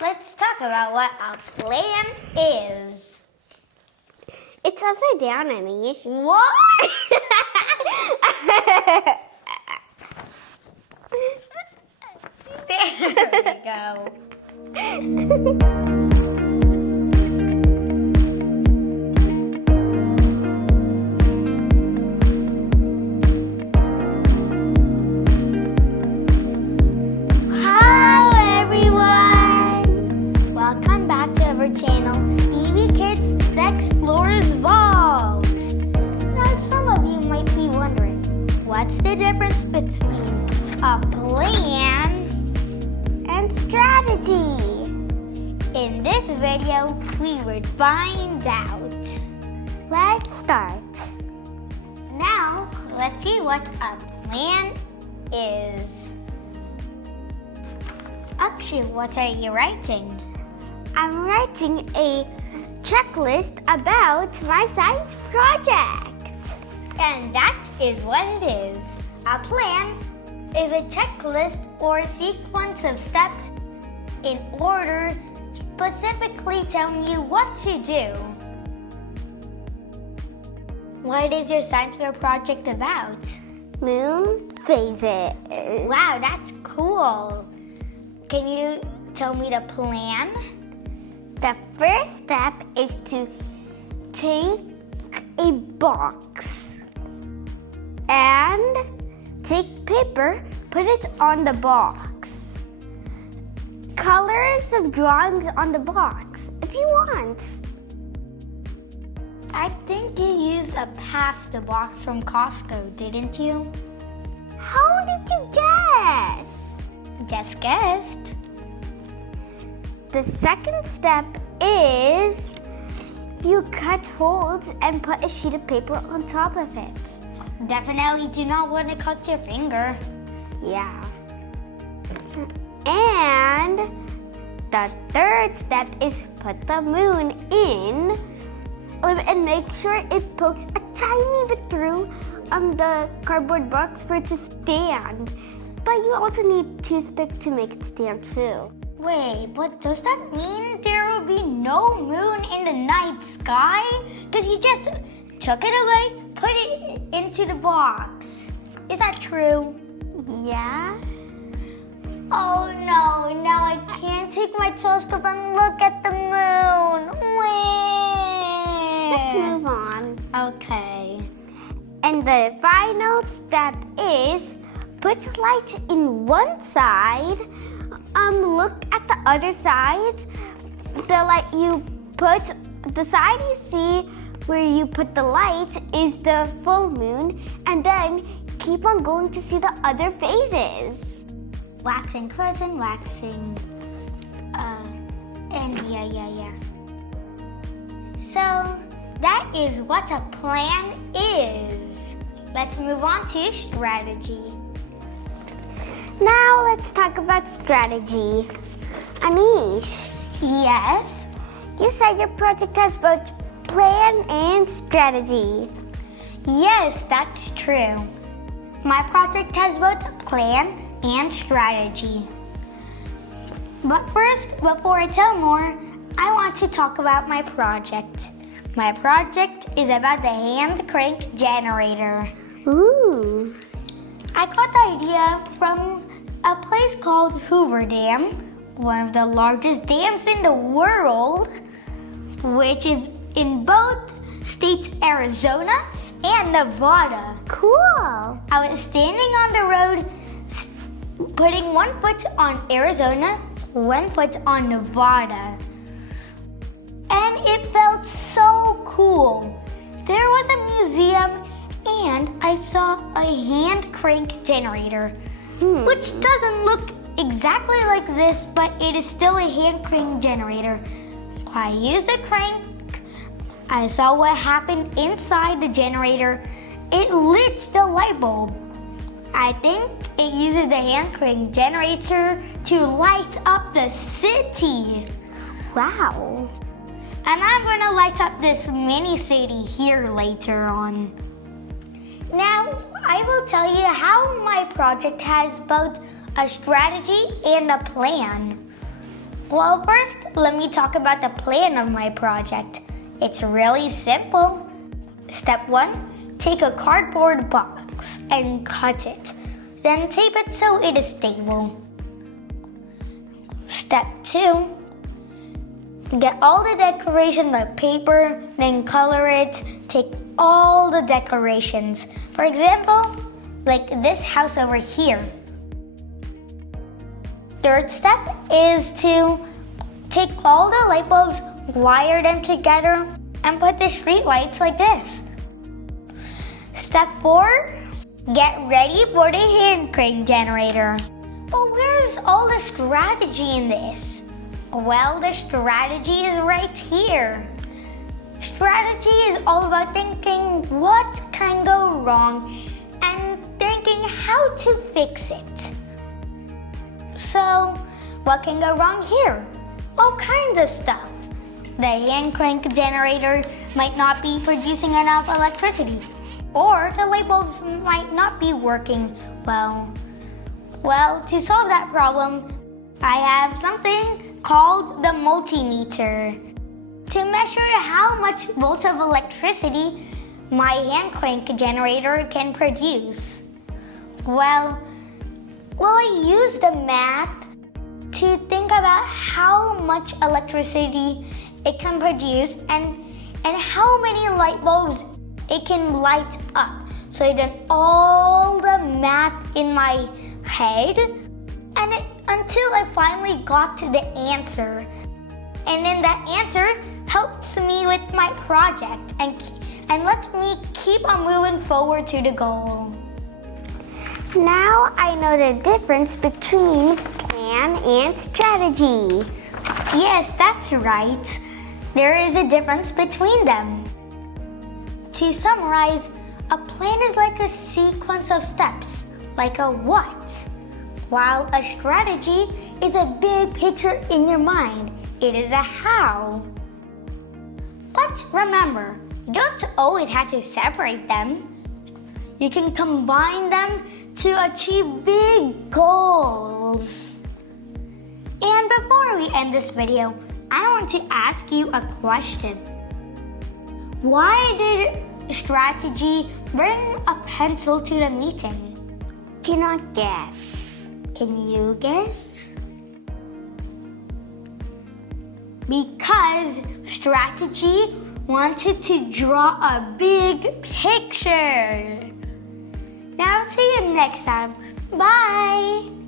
Let's talk about what a plan is. It's upside down, Anish. What? There we go. Hello everyone! Welcome back to our channel, EV Kids The Explorers Vault. Now some of you might be wondering, what's the difference between a plan and strategy? In this video, we would find out. Let's start. Now, let's see what a plan is. Akshay, what are you writing? I'm writing a checklist about my science project. And that is what it is. A plan is a checklist or sequence of steps in order specifically telling you what to do. What is your science fair project about? Moon phases. Wow, that's cool. Can you tell me the plan? The first step is to take a box and take paper, put it on the box. Color some drawings on the box if you want. I think you used a pass the box from Costco, didn't you? How did you guess? Just guessed. The second step is you cut holes and put a sheet of paper on top of it. Definitely do not want to cut your finger. Yeah. And the third step is put the moon in and make sure it pokes a tiny bit through the cardboard box for it to stand. But you also need toothpick to make it stand too. Wait, but does that mean there will be no moon in the night sky? Because you just took it away, put it into the box. Is that true? Yeah? Oh no, now I can't take my telescope and look at the moon. Let's move on. Okay. And the final step is put light in one side, look at the other side. The side you see where you put the light is the full moon, and then keep on going to see the other phases. Waxing, crescent, waxing, and yeah. So, that is what a plan is. Let's move on to strategy. Now let's talk about strategy. Anish, Yes? you said your project has both plan and strategy. Yes, that's true. My project has both a plan and strategy. But first, before I tell more, I want to talk about my project. My project is about the hand crank generator. Ooh. I got the idea from a place called Hoover Dam, one of the largest dams in the world, which is in both states, Arizona and Nevada. Cool. I was standing on the road, putting one foot on Arizona, one foot on Nevada. And it felt so cool. There was a museum and I saw a hand crank generator, which doesn't look exactly like this, but it is still a hand crank generator. I used a crank. I saw what happened inside the generator. It lit the light bulb. I think it uses the hand crank generator to light up the city. Wow. And I'm gonna light up this mini city here later on. Now, I will tell you how my project has both a strategy and a plan. Well, first, let me talk about the plan of my project. It's really simple. Step 1, take a cardboard box and cut it. Then tape it so it is stable. Step 2, get all the decorations like paper, then color it. Take all the decorations. For example, like this house over here. Third step is to take all the light bulbs, wire them together, and put the street lights like this. Step 4, get ready for the hand crank generator. But where's all the strategy in this? Well, the strategy is right here. Strategy is all about thinking what can go wrong and thinking how to fix it. So, what can go wrong here? All kinds of stuff. The hand crank generator might not be producing enough electricity, or the light bulbs might not be working well. Well, to solve that problem, I have something called the multimeter to measure how much volt of electricity my hand crank generator can produce. Well, I use the math to think about how much electricity it can produce and how many light bulbs it can light up. So I did all the math in my head until I finally got to the answer. And then that answer helps me with my project and lets me keep on moving forward to the goal. Now I know the difference between plan and strategy. Yes, that's right. There is a difference between them. To summarize, a plan is like a sequence of steps, like a what, while a strategy is a big picture in your mind. It is a how. But remember, you don't always have to separate them. You can combine them to achieve big goals. And before we end this video, I want to ask you a question. Why did strategy bring a pencil to the meeting? Cannot guess. Can you guess? Because strategy wanted to draw a big picture. Now see you next time. Bye!